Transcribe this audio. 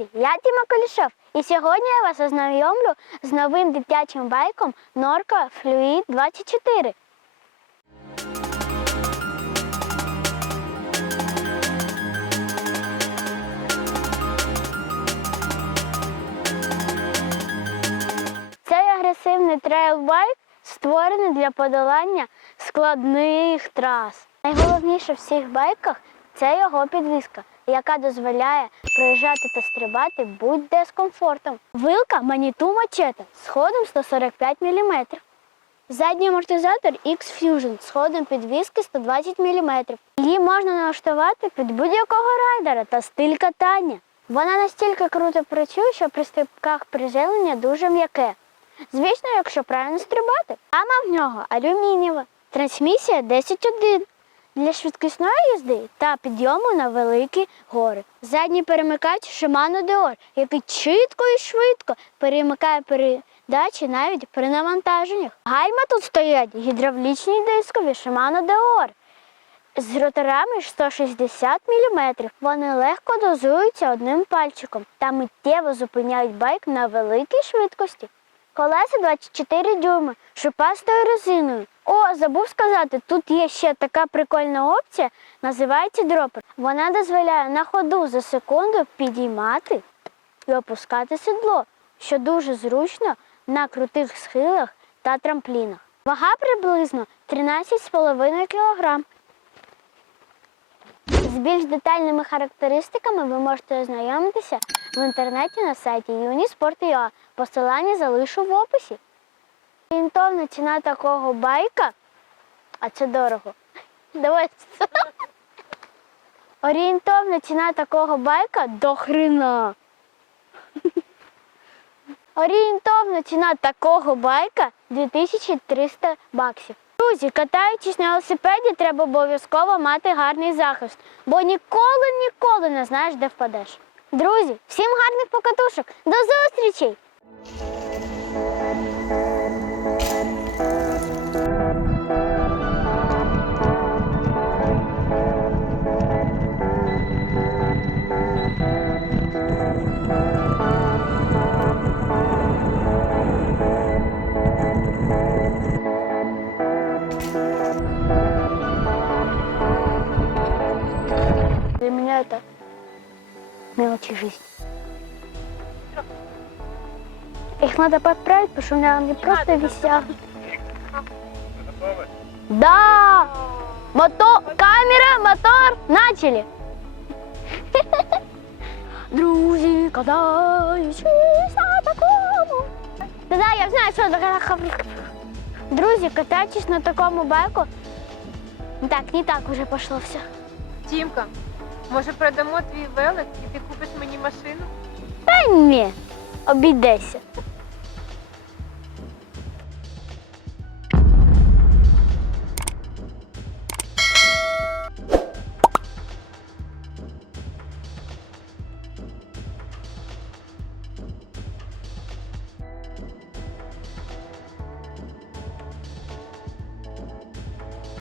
Друзі, я Тіма Колішов, і сьогодні я вас ознайомлю з новим дитячим байком Норка Fluid 24. Цей агресивний трейл-байк створений для подолання складних трас. Найголовніше в всіх байках це його підвіска, яка дозволяє проїжджати та стрибати будь-де з комфортом. Вилка Manitou Machete з ходом 145 мм. Задній амортизатор X-Fusion з ходом підвіски 120 мм. Її можна налаштувати під будь-якого райдера та стиль катання. Вона настільки круто працює, що при стрибках приземлення дуже м'яке. Звісно, якщо правильно стрибати. Рама в нього алюмінієва. Трансмісія 10.1 для швидкісної їзди та підйому на великі гори. Задній перемикач Shimano Deore, який чітко і швидко перемикає передачі навіть при навантаженнях. Гальма тут стоять гідравлічні дискові Shimano Deore з роторами 160 мм. Вони легко дозуються одним пальчиком та миттєво зупиняють байк на великій швидкості. Колеса 24 дюйми, шипастою резиною. О, забув сказати, тут є ще така прикольна опція, називається дропер. Вона дозволяє на ходу за секунду підіймати і опускати седло, що дуже зручно на крутих схилах та трамплінах. Вага приблизно 13,5 кг. З більш детальними характеристиками ви можете ознайомитися в інтернеті на сайті Unisport.ua. Посилання залишу в описі. Орієнтовна ціна такого байка, а це дорого. Давай. Орієнтовна ціна такого байка до хрена. Орієнтовна ціна такого байка 2300 баксів. Друзі, катаючись на велосипеді, треба обов'язково мати гарний захист, бо ніколи, ніколи не знаєш, де впадеш. Друзі, всім гарних покатушок! До зустрічей! Для меня это мелочи жизни. Их надо подправить, потому что у меня они просто висят. Да! Мотор, камера, мотор, начали! Друзі, катаючись на такому. Да, я знаю, що таке. Друзі, катаючись на такому байку. Так, не так уже пошло все. Тімка, може продамо твій велик і ти купиш мені машину? Та ні, обійдеся.